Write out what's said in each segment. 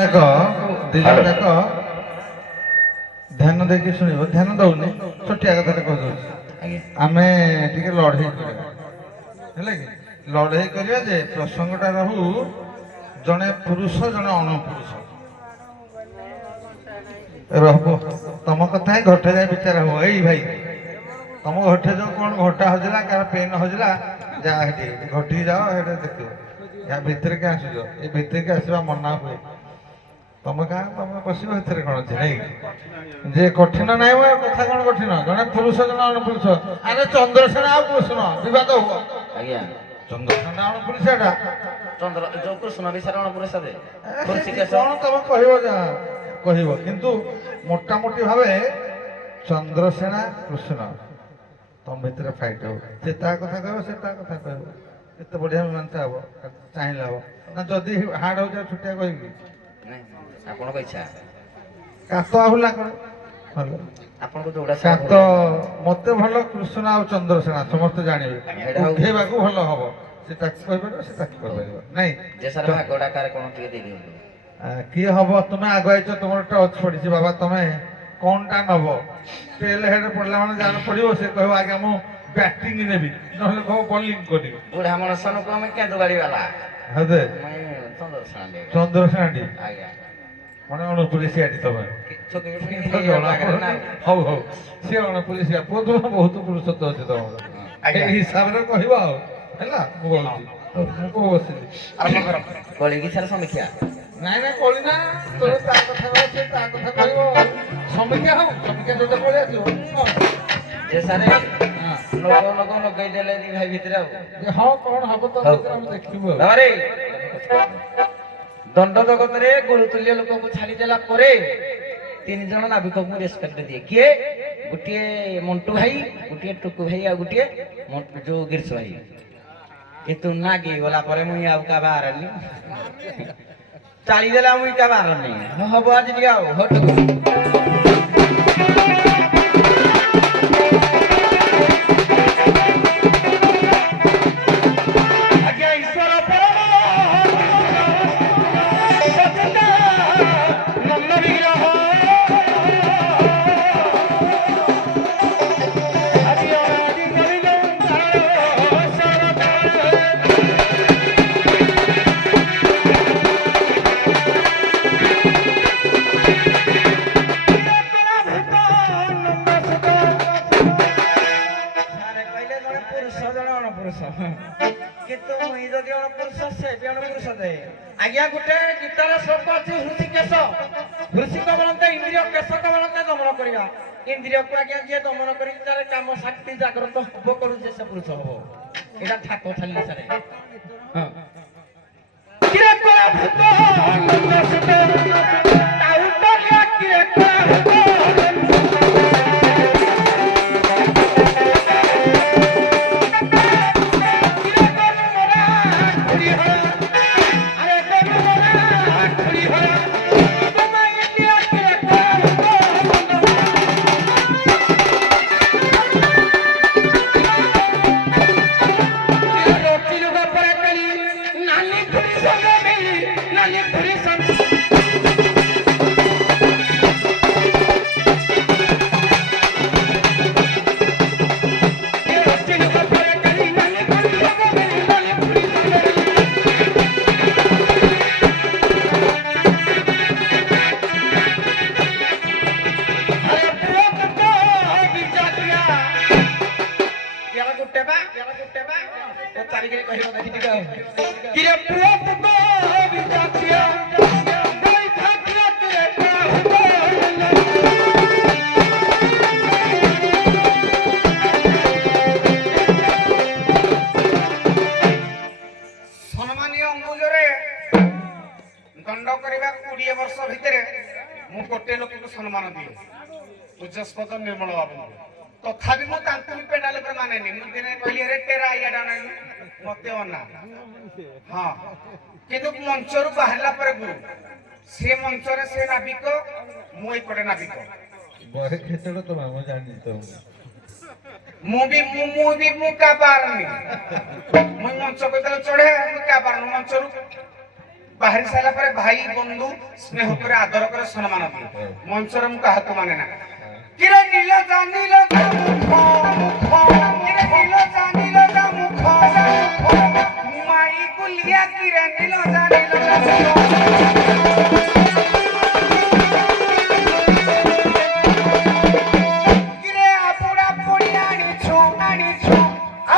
ଦେଖ ଦିଜଣ ଯାକ ଧ୍ୟାନ ଦେଇକି ଶୁଣିବ। ଧ୍ୟାନ ଦଉନି, ଛୋଟିଆ କଥାଟେ କହିଦଉଛି। ଆମେ ଟିକେ ଲଢ଼େଇ କରିବା, ହେଲା କି? ଲଢ଼େଇ କରିବା ଯେ ପ୍ରସଙ୍ଗଟା ରହୁ ଜଣେ ପୁରୁଷ ଜଣେ ଅଣପୁରୁଷ ରହବ। ତମ କଥା ହିଁ ଘଟେ ଯାଏ ବିଚାର ହବ। ଏଇ ଭାଇ ତମ ଘଟେ ଯୋଉ କଣ ଘଟା ହଜିଲା, କାହାର ପେନ୍ ହଜିଲା, ଯାହା ସେଠି ଘଟିକି ଯାଅ, ସେଟା ଦେଖିବ। ୟା ଭିତରକୁ ଆସୁଛ, ଏ ଭିତରକୁ ଆସିବା ମନା ହୁଏ। ତମେ କାହା ତମେ ବସିବ, ଏଥିରେ କଣ ଅଛି ନାଇଁ? ଯେ କଠିନ ନାହିଁ ମୋ କଥା, କଣ କଠିନ? ଜଣେ ପୁରୁଷ ଜଣେ ଅଣପୁରୁଷ। ଆରେ ଚନ୍ଦ୍ରସେନା ଆଉ କୃଷ୍ଣ ବିବାଦ ହୁଅ। ଆଜ୍ଞା ଚନ୍ଦ୍ରସେନା ଅଣପୁରୁଷ ଏଟା ଚନ୍ଦ୍ର ଯୋଉ କୃଷ୍ଣ ବିଷୟରେ ଅଣପୁରୁଷ ଦେ କଣ ତମେ କହିବ, ଯାହା କହିବ, କିନ୍ତୁ ମୋଟାମୋଟି ଭାବେ ଚନ୍ଦ୍ରସେନା କୃଷ୍ଣ ତମ ଭିତରେ ଫାଇଟ୍ ହବ। ସେ ତା କଥା କହିବ, ସେ ତା କଥା କହିବ। କେତେ ବଢିଆ ମୀମାଂସା ହବ, ଚାହିଁଲେ ହବ ନା? ଯଦି ହାର୍ଡ ହଉଛି ଛୋଟିଆ କହିବି, ଆପଣଙ୍କ ଇଚ୍ଛା। କାତ ଆହୁଲା କଣ ଭଲ ଆପଣଙ୍କୁ ଯୋଉଟା କାତ ମତେ ଭଲ କୃଷ୍ଣ ଆଉ ଚନ୍ଦ୍ରସେନା ସମସ୍ତେ ଜାଣିବେ, ଉଠେଇବାକୁ ଭଲ ହବ। ସେ ତାକୁ କହିପାରିବ, ସେ ତାକୁ କହିପାରିବ ନାଇଁ? ଯେ ସାର୍ ଭାଗଟା କାରେ କଣ ଟିକେ ଦେଇ ଦିଅନ୍ତୁ। କିଏ ହବ? ତୁମେ ଆଗ ଆଇଛ, ତୁମର ଟଚ୍ ପଡିଛି ବାବା। ତମେ କଣଟା ନବ? ଟେଲ୍ ହେଡ୍ ପଡିଲା ମାନେ ଯାହାର ପଡିବ ସେ କହିବ ଆଜ୍ଞା ମୁଁ ବ୍ୟାଟିଂ ନେବି, ନହେଲେ କହିବ ବୋଲିଂ କରିବି। ବୁଢା ମଣିଷକୁ ଆମେ କେନ୍ଦୁ ଗାଡି ବାଲା ହଦେ ଚନ୍ଦ୍ରସେନାଟି ଆଜ୍ଞା ମାନେ ଅଣପୁଲିସିଆଟି ତମେ। ହଉ ହଉ, ସିଏ ଅଣପୁଲିସିଆ ପୁଅ। ତୁମ ବହୁତ ପୁରୁଷତ୍ୱ ଅଛି ତମର, ଏଇ ହିସାବରେ କହିବ ଆଉ ହେଲା। ମୁଁ କହୁଛି ମୁଁ ବସିଲି କଳିକି ସାର୍ ସମୀକ୍ଷା। ନାଇଁ ନାଇଁ କଳି ନା, ତୋର ତା କଥା କହିବ, ସେ ତା କଥା କହିବ। ସମୀକ୍ଷା ହଉ, ସମୀକ୍ଷା ଯୋଉଟା ପଳେଇ ଆସିବ। ଯେ ସାର୍ ଲୋକ ଲଗେଇ ଦେଲେ ଦି ଭାଇ ଭିତରେ ଆଉ। ହଁ କଣ ହବ ତ ଭିତରେ ଆମେ ଦେଖିବୁ ଆଉ। ଦଣ୍ଡ ଜଗତରେ ଗୁରୁତୁଲ୍ୟ ଲୋକକୁ ଛାଡ଼ିଦେଲା ପରେ ତିନି ଜଣ ନାବିକଙ୍କୁ ରେସ୍ପେକ୍ଟ ଦିଏ। କିଏ? ଗୋଟିଏ ମଣ୍ଟୁ ଭାଇ, ଗୋଟିଏ ଟୁକୁ ଭାଇ, ଆଉ ଗୋଟିଏ ଯୋଉ ଗିର୍ସ ଭାଇ। କିନ୍ତୁ ନାଗି ଗଲା ପରେ ମୁଇଁ ଆଉ କା ବାହାରନି, ଚାଳିଦେଲା ମୁଇଁ କା ବାହାରନି। ହବ ଆଜି ଟିକେ ଆଉ ହଟକୁ କିନ୍ତୁ ମୁଇଁ ଯଦି ଅଣପୁରୁଷ, ସେ ବି ଅଣପୁରୁଷ ଦେ। ଆଜ୍ଞା ଗୋଟେ ଗୀତାର ଶ୍ଲୋକ ଅଛି, ହୃଷିକେଶ ହୃଷିକ ବଳନ୍ତେ ଇନ୍ଦ୍ରିୟ, କେଶକ ବଳନ୍ତେ ଦମନ କରିବା। ଇନ୍ଦ୍ରିୟକୁ ଆଜ୍ଞା ଯିଏ ଦମନ କରି ତାର କାମ ଶକ୍ତି ଜାଗ୍ରତ ହବ କରୁଛି, ସେ ପୁରୁଷ ହବ। ଏଇଟା ଠାକ ଥାଲି ସାରେ। ହଁ କିରେ କଳା ଭୂତ ନନ୍ଦ ସୁତ ତାଉତ କିରେ କଳା ଭୂତ सम्मान दिए पूज्यस्पद निर्मल बाबू तथापि मु तांकु भी पेडाल पर मानेनी मु दिने कहली रे तेरा आइया डानी मते अना हां किंतु मंचर बाहरला पर गुरु से मंचरे से नाबिक मु ए पटे नाबिक बहे खेचड़ तो मामा जानी तो मु भी मु का पारनी मु मंच को चढ़े मु का पारन मंचरू ବାହାରି ସାରିଲା ପରେ ଭାଇ ବନ୍ଧୁ ସ୍ନେହ করে ଆଦର করে ସମ୍ମାନ ଦିଏ ମଞ୍ଚରେ ମୁଁ କାହାକୁ ମାନେ ନା କିରେ ନୀଳ ଜାନିଲ ମୁଖ କିରେ ନୀଳ ଜାନିଲ ମୁଖ ମାଇ ଗୁଲିଆ କିରେ ନୀଳ ଜାନିଲ କିରେ আপুড়া পড়ি আনিছো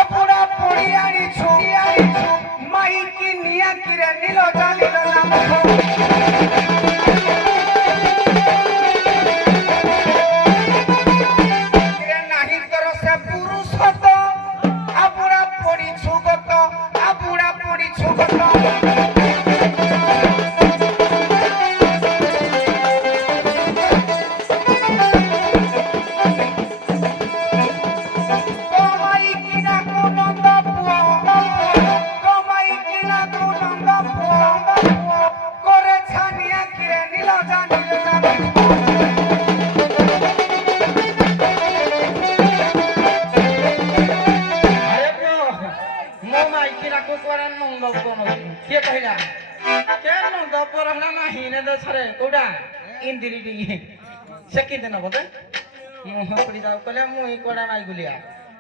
আপুড়া পড়ি আনিছো মাই কি নিয়া কিরে নীল জানিল মুখ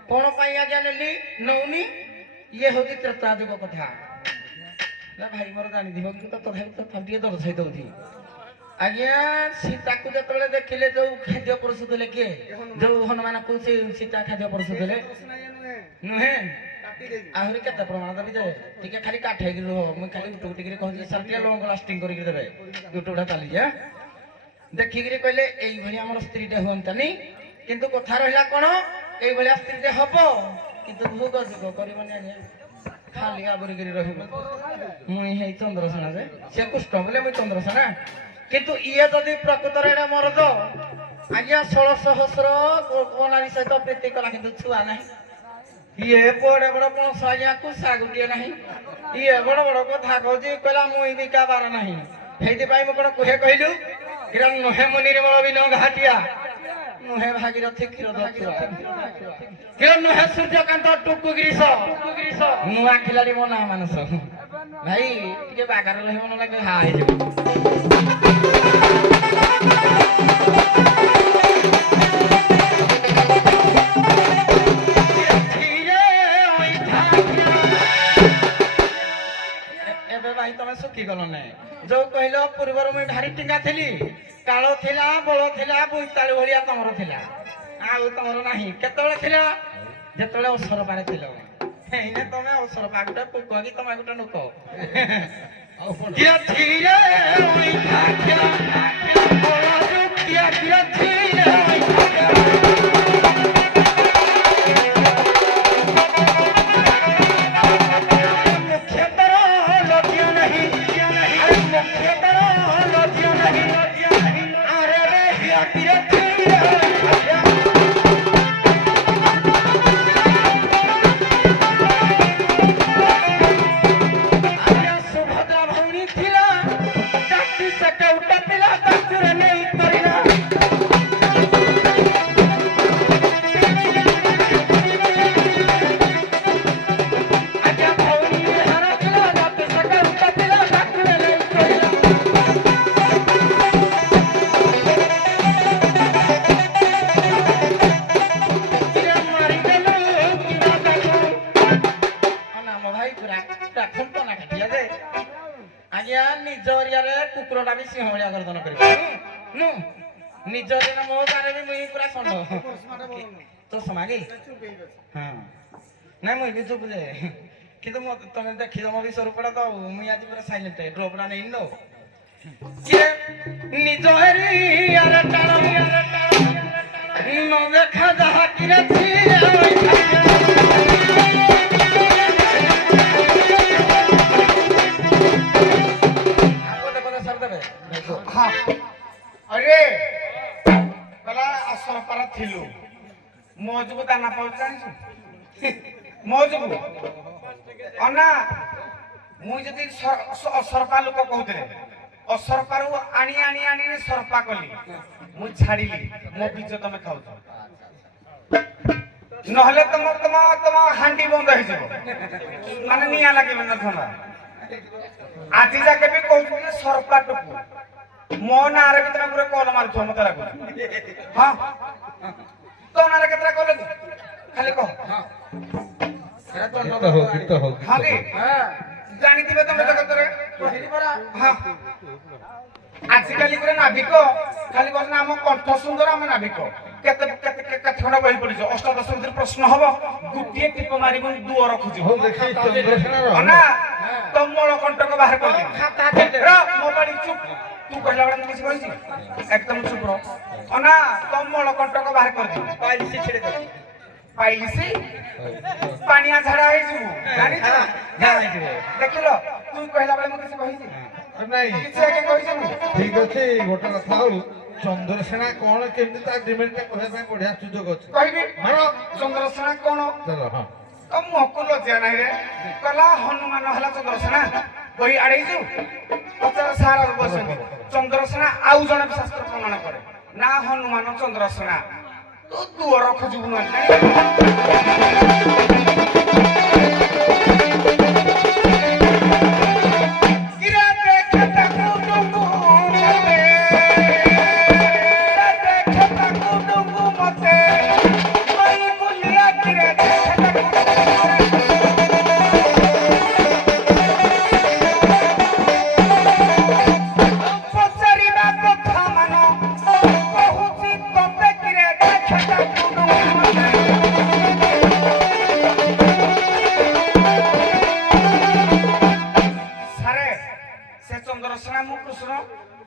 कौन पाई आज्ञा नेली नौनी ये होगी त्रतादिव कथा ना भाई मोर जानी दिबो कि तो तथापि तो थांटिए दर्शाई दउथि आज्ञा सीता को जतले देखिले जो खाद्य परसु देले के जो हनुमान को से सीता खाद्य परसु देले नुहे आहुरी केते प्रमाण देबी जे टिके खाली काठे गिरो मु खाली उटुटी गिरे कहि सरटिया लंग लास्टिंग करि देबे उटुडा ताली जा देखि गिरे कहले एई भली हमर स्त्रीटे होंतनी किंतु कथा रहिला कोन एई भली स्त्रीटे हबो किंतु भोग जोग करिबनी आनी खाली आबरी गिरी रहिबो मुई हे चंद्रसेना जे से कुष्ट बोले मुई चंद्रसेना किंतु इए जदि प्रकृत रे मरद आज्ञा 16 सहस्र कोनारी सहित प्रीति कला किंतु छुआ नाही ये बड़ बड़ पणस आज्ञा कुसा गुटिए नाही ये बड़ बड़ कथा कहजी कहला मुई बिका बार नाही हेति पाई म कोन कुहे कहिलु किरण नहे मुनि निर्मल बिनो घाटिया नुहे भागीरथी क्षीर दछुआ किरण नुहे सूर्यकांत टुकु ग्रीस नुआ खिलाड़ी मो ना मानस भाई टिके बागार रहिबो न लागे हाय एबे भाई तमे सुखी गलो ने जो कहलो पूर्वर मैं भारी टिंगा थेली कालो थिला बळो थिला बुइताळी भलिया तमरो थिला आउ तमरो नाही केतबेले थिला जेतबेले अवसर पारे थिलो हेने तमे अवसर पागुटा पुको कि तमे गुटा नुको किया थिले ओइ खाख्या बोला जो किया थिले ओइ खाख्या नहीं मुझे चुप जे किंतु तुम देखी तुम विषय पड़ा तो मुझे आज पूरा साइलेंट है ड्रॉपड़ा नहीं नो के निज हेरी यार टाणो न देखा जहा किरे थी हाँ अरे पहला असर पर थिलु मौजूद दाना पाउछ मौजूद अना मु जदी सरपा लोक कहउतले असरपारु आनी आनी आनी सरपा कली मु छाड़ीली मो बीज तमे खाउछ नहले तम हांडी बंद हो जबो माने निया लागे न थला ଆଜି ଯାକେ ବି କହୁଛନ୍ତି ସରପା ଟୁକୁ ମୋ ନାଁରେ ବି ତମେ ପୁରା କଲ ମାରୁଥିବ ମତେ ଲାଗୁଛି ହଁ ତୋ ନାଁରେ କେତେଟା କଲ କି ଖାଲି କହ ଗୀତ ହଉ ହଁ କି ଜାଣିଥିବେ ତମେ ଜଗତରେ ହଁ ଆଜିକାଲି ଗୋଟେ ନାବିକ ଖାଲି କହୁଛନ୍ତି ଆମ କଣ୍ଠ ସୁନ୍ଦର ଆମେ ନାବିକ କେତେ କେତେ କେତେ ଖଣ୍ଡ ବହି ପଡିଛ ଅଷ୍ଟାଦଶ ଭିତରେ ପ୍ରଶ୍ନ ହବ ଗୋଟିଏ ଟିପ ମାରିବୁ ଦୁଅ ରଖୁଛୁ ହଉ ଦେଖି ଚନ୍ଦ୍ରସେନା ନା ତମଳ କଣ୍ଟକ ବାହାର କରିଦେବି ମୋ ବାଡି ଚୁପ୍ ତୁ କହିଲା ବେଳେ ମୁଁ କିଛି କହିଛି ଏକଦମ ଚୁପ୍ ରହ ଅନା ତମଳ କଣ୍ଟକ ବାହାର କରିଦେବି ପାଇଲିସି ଛିଡେଦେବି ପାଇଲିସି ପାଣିଆ ଝାଡା ହେଇଯିବୁ ଜାଣିଛୁ ଦେଖିଲ ତୁ କହିଲା ବେଳେ ମୁଁ କିଛି କହିଛି ନାଇଁ କିଛି ଆଜ୍ଞା କହିଛି ମୁଁ ଠିକ ଅଛି ଗୋଟେ କଥା ହଉ ଚନ୍ଦ୍ରସେନା କଣ କେମିତି ତା ଡିମେଣ୍ଡଟା କହିବା ପାଇଁ ବଢିଆ ସୁଯୋଗ ଅଛି କହିବି ମାର ଚନ୍ଦ୍ରସେନା କଣ ଚାଲ ହଁ ତ ମୁହଁକୁ ଲଜ୍ଜା ନାହିଁ ରେ କହିଲା ହନୁମାନ ହେଲା ଚନ୍ଦ୍ରସେନା ବହି ଆଡେଇଛୁ ପଚାର ସାର ବସନ୍ତି ଚନ୍ଦ୍ରସେନା ଆଉ ଜଣେ ଶାସ୍ତ୍ର ପ୍ରମାଣ କରେ ନା ହନୁମାନ ଚନ୍ଦ୍ରସେନା ତୁ ଦୁଅ ରଖୁଛୁ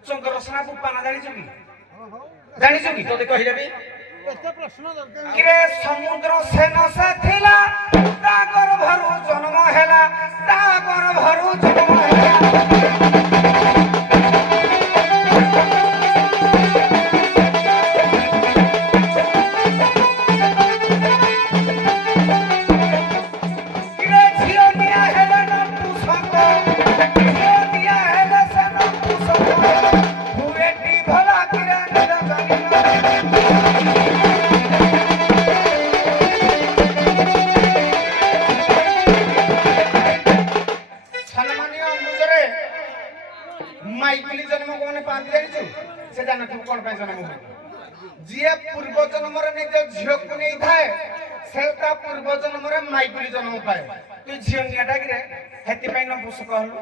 ଚନ୍ଦ୍ରସେନା ବୁପାନା ଜାଣିଛୁ କି ତତେ କହିଦେବି କିରେ ସମୁଦ୍ର ସେନ ସେ ଥିଲା ତା ଗର୍ଭରୁ ଜନ୍ମ ହେଲା ତା ଗର୍ଭରୁ ଜନ୍ମ ହେଲା କିରେ ଝିଅ ନିଆ ହେଲେ ନା ପୁଷକ ଝିଅ ନିଆ ହେଲେ ସେ ନା ପୁଷକ ହୁଏଟି ଭଲା କିରେ ନିଜ ଜାଣିଲ ମାଇକିଲି ଜନ୍ମ କୋଉମାନେ ପାଆନ୍ତି ଜାଣିଛୁ ସେ ଜାଣିଥିବୁ କଣ ପାଇଁ ଜନ୍ମ ହୁଏ ଯିଏ ପୂର୍ବ ଜନ୍ମରେ ନିଜ ଝିଅକୁ ନେଇଥାଏ ସେ ତା ପୂର୍ବ ଜନ୍ମରେ ମାଇକିଲି ଜନ୍ମ ପାଏ ତୁ ଝିଅ ନିଆଟା କିରେ ସେଥିପାଇଁ ନପୁଷକ ହଲୁ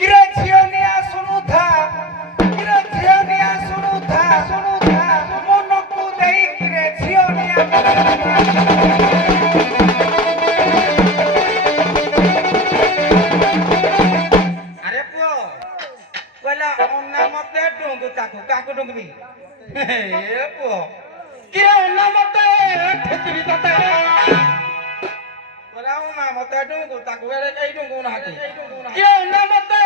କିରେ ଝିଅ ନିଆ ଶୁଣୁଥା କିରେ ଝିଅ ନିଆ ଶୁଣୁଥା ମନକୁ ଦେଇ କିରେ ଝିଅ ନିଆ ତାକୁ କାକୁ ଡୁଙ୍ଗବି ଏ ପୁଅ କିରେ ଅନା ମତେ ଠେକିବି ତତେ ପରା ଅନା ମତେ ଡୁଙ୍ଗୁ ତାକୁ ଏରେ କେହି ଡୁଙ୍ଗୁ ନାହାନ୍ତି କିରେ ଅନା ମତେ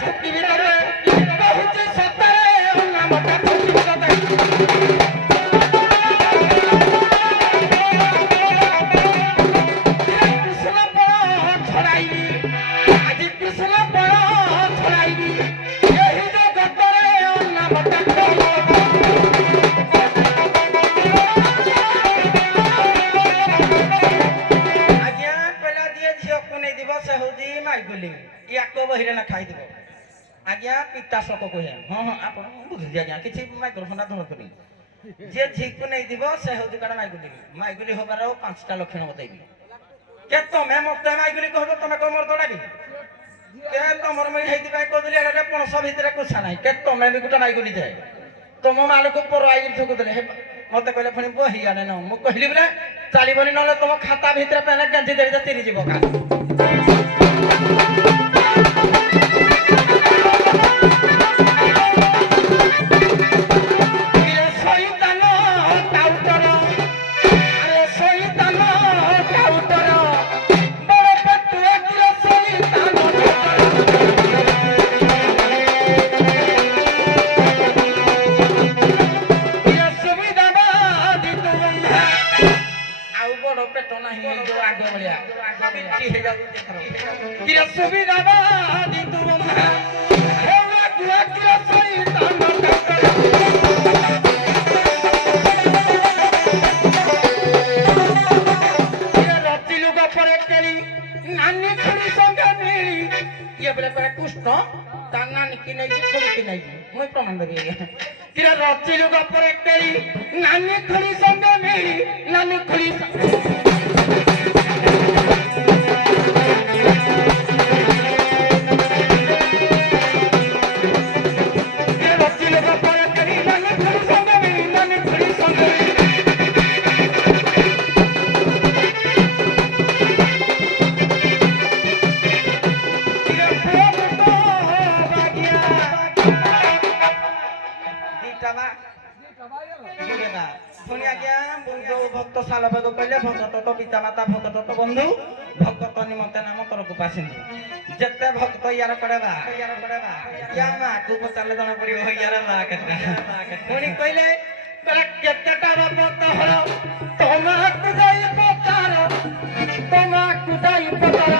ଠେକିବି ତତେ କହୁଛି ସତରେ ଅନା ମତେ ଠେକିବି ତତେ କୃଷ୍ଣ ପଳ ଛଡାଇବି ଆଜି କୃଷ୍ଣ ପଳ ଛଡାଇବି ଏହି ଜଗତରେ ବହିରେ ନା ଖାଇଦେବ ଆଜ୍ଞା ପିତା ଶୋକ କହିବା ହଁ ହଁ ଆପଣ ବୁଝୁଛି ଆଜ୍ଞା କିଛି ମାଇକ୍ରୋଫୋନ ଧରନ୍ତୁନି ଯିଏ ଝିକୁ ନେଇଥିବ ସେ ହଉଛି କାରଣ ମାଇଗୁଲି ହବାର 5ଟା ଲକ୍ଷଣ ବତେଇବି କେ ତମେ ମତେ ମାଇଗୁଲି କହୁଛ ତମେ କଣ ମୋର ଦୌଡାବି କେ ତମର ମୁଁ ହେଇଥିପାଇଁ କହୁଥିଲି ଏଇଟା ପଣସ ଭିତରେ କୁଛା ନାହିଁ କେ ତମେ ବି ଗୋଟେ ମାଇଗୁଲି ଯାଏ ତମ ମାଲକୁ ପର ଆଇକି ଠକୁଥିଲେ ମତେ କହିଲେ ପୁଣି ବହି ଆଣେ ନ ମୁଁ କହିଲି ବୋଲେ ଚାଲିବନି ନହେଲେ ତମ ଖାତା ଭିତରେ ପେଲେ ଗେଞ୍ଜି ଦେଇ ଚିରି ଯିବ କା মই প্রমাণ দেবি কিরে রচিলু গপরে কেই নানি খুড়ি সঙ্গে মিলি নানি খুড়ি ভক্ত সালবেগ কইলে ভক্ত তো পিতা মাতা ভক্ত তো বন্ধু ভক্ত নিমন্তে নাম তরকু পাসিন্ধু যেতে ভক্ত ইয়ার করেবা ইয়া মা কু পচালে জনা পড়িব ইয়ার মা কেতে পুনি কইলে তোরা কেতেটা বাপত হলো তোমাকু যাই পচার তোমাকু যাই পচার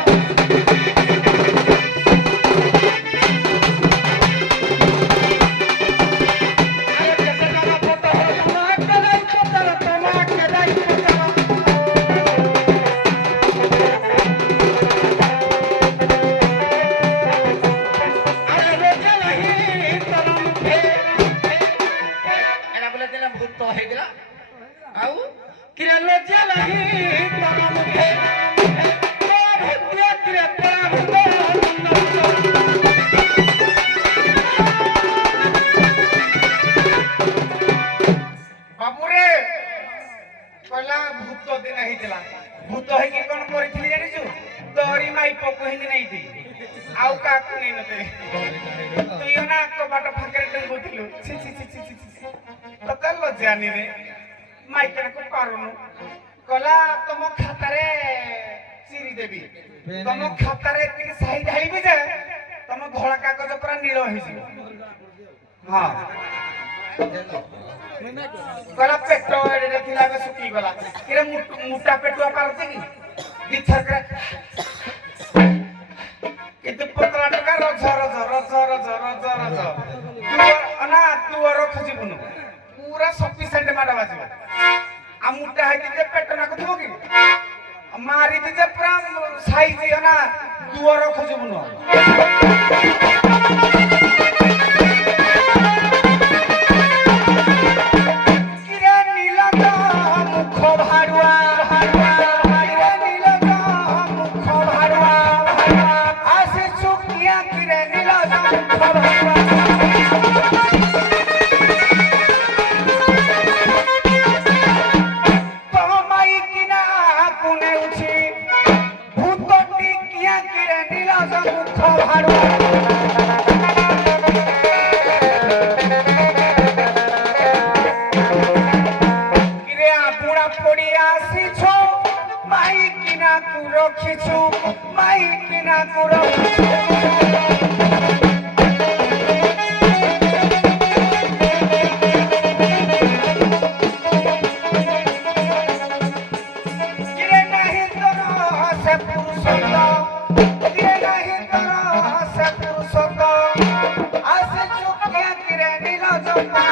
ভূত হইকি কোন করিছিলি জানিছু তোরি মাই পকু হিন্দি নাই দি আউ কাকু নেই নতে তুই না কবাট ফাঁকের টঙ্গুছিলু ছি ছি ছি ছি ছি কত লজ্জা নি রে মাই কেন কো পারুনু কলা তম খাতারে চিরি দেবি তম খাতারে এতিকি সাই ঢালিবি যে তম ধଳା কাগজ পুরা নীଳ ହେଇଯିବ ହଁ गला पेट एडे थिला के सुकी गला किरे मुटा पेटुआ पारती की दिथर करे कितु पतला टका रज अना तुअर खजिबुनु पूरा सफिशिएंट माडा बाजिबो आ मुटा है कि पेट ना कथबो की मारी दे जे पूरा साइज अना तुअर खजिबुनु রখিছু মাইকি না কুর কিরে নাহি তোর সে পুরুষ কিরে নাহি তোর সে পুরুষ আসে চুকিয়া কিরে নীল জম্পা